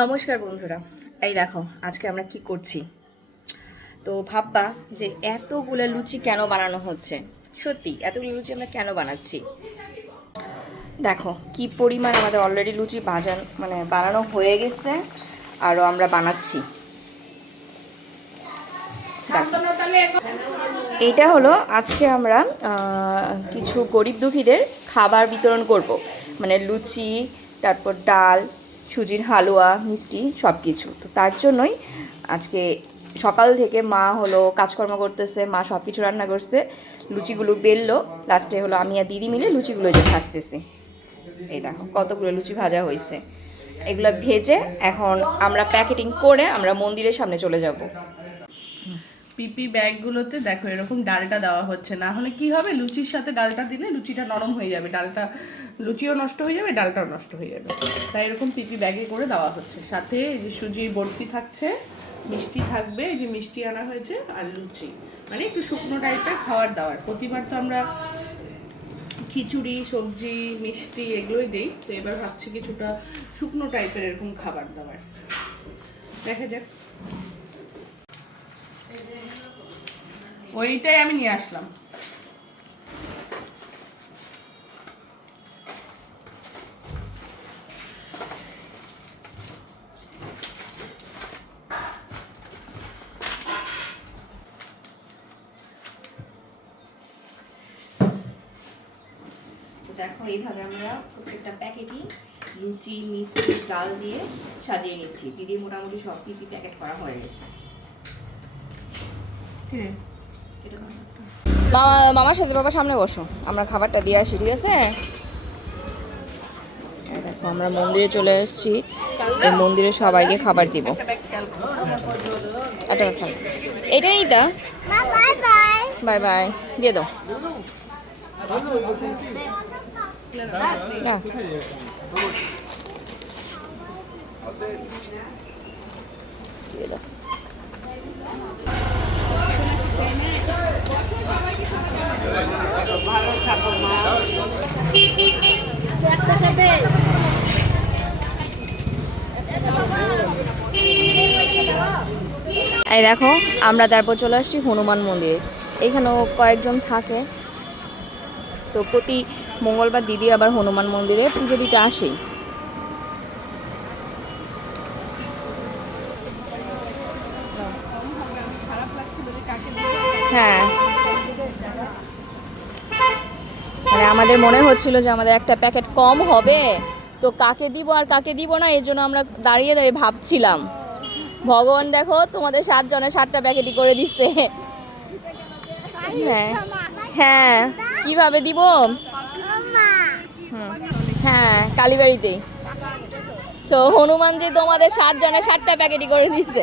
নমস্কার বন্ধুরা। এই দেখো, আজকে আমরা কি করছি? তো ভাববা যে এতগুলো লুচি কেন বানানো হচ্ছে? সত্যি, এতগুলো লুচি আমরা কেন বানাচ্ছি? দেখো, কি পরিমাণ আমাদের অলরেডি লুচি বাজান মানে বানানো হয়ে গেছে আরও আমরা বানাচ্ছি। এইটা হলো আজকে আমরা কিছু গরিব দুঃখীদের খাবার বিতরণ করব। মানে লুচি, তারপর ডাল সুজির হালুয়া, মিষ্টি সব কিছু তো তার জন্যই আজকে সকাল থেকে মা হলো কাজকর্ম করতেছে, মা সব কিছু রান্না করছে, লুচিগুলো বেললো, লাস্টে হলো আমি আর দিদি মিলে লুচিগুলো যে ভাজতেছি। এই দেখো, কতগুলো লুচি ভাজা হয়েছে এগুলো ভেজে এখন আমরা প্যাকেটিং করে আমরা মন্দিরের সামনে চলে যাব। পিপি ব্যাগগুলোতে দেখো এরকম ডালটা দেওয়া হচ্ছে। না হলে কি হবে? লুচির সাথে ডালটা দিলে লুচিটা নরম হয়ে যাবে। ডালটা, লুচিও নষ্ট হয়ে যাবে, ডালটাও নষ্ট হয়ে যাবে। তাই এরকম পিপি ব্যাগে করে দেওয়া হচ্ছে। সাথে এই যে সুজির বরফি থাকছে, মিষ্টি থাকবে, এই যে মিষ্টি আনা হয়েছে আর লুচি। মানে একটু শুকনো টাইপের খাবার দাবার। প্রতিবার তো আমরা খিচুড়ি, সবজি, মিষ্টি এগুলোই দিই। তো এবার ভাবছি কিছুটা শুকনো টাইপের এরকম খাবার দাবার। দেখা যাক। ওইটাই আমি নিয়ে আসলাম। তো দেখো এইভাবে আমরা প্রত্যেকটা প্যাকেটই লুচি মিষ্টি ডাল দিয়ে সাজিয়ে নিচ্ছি। দিদি মোটামুটি সব পিপি প্যাকেট করা হয়ে গেছে। মামা মামার সাথে বাবা সামনে বসো। আমরা খাবারটা দিয়ে আসি ঠিক আছে? দেখো আমরা মন্দিরে চলে এসেছি। এই মন্দিরে সবাইকে খাবার দিব। একটা এটাই দা বাই বাই দিয়ে দাও। না। দিয়ে দাও। এই দেখো, আমরা তারপর চলে আসছি হনুমান মন্দিরে। এখানেও কয়েকজন থাকে। তো প্রতি মঙ্গলবার দিদি আবার হনুমান মন্দিরে পুজো দিতে আসেই হ্যাঁ মানে আমাদের মনে হচ্ছিল যে আমাদের একটা প্যাকেট কম হবে। তো কাকে দিব আর কাকে দিব না, এর জন্য আমরা দাঁড়িয়ে দাঁড়িয়ে ভাবছিলাম। ভগবান দেখো, তোমাদের সাতজনের সাতটা প্যাকেটই করে দিচ্ছে। হ্যাঁ হ্যাঁ। কীভাবে দিব? হ্যাঁ কালীবাড়িতেই। তো হনুমান যে তোমাদের সাতজনের সাতটা প্যাকেটই করে দিচ্ছে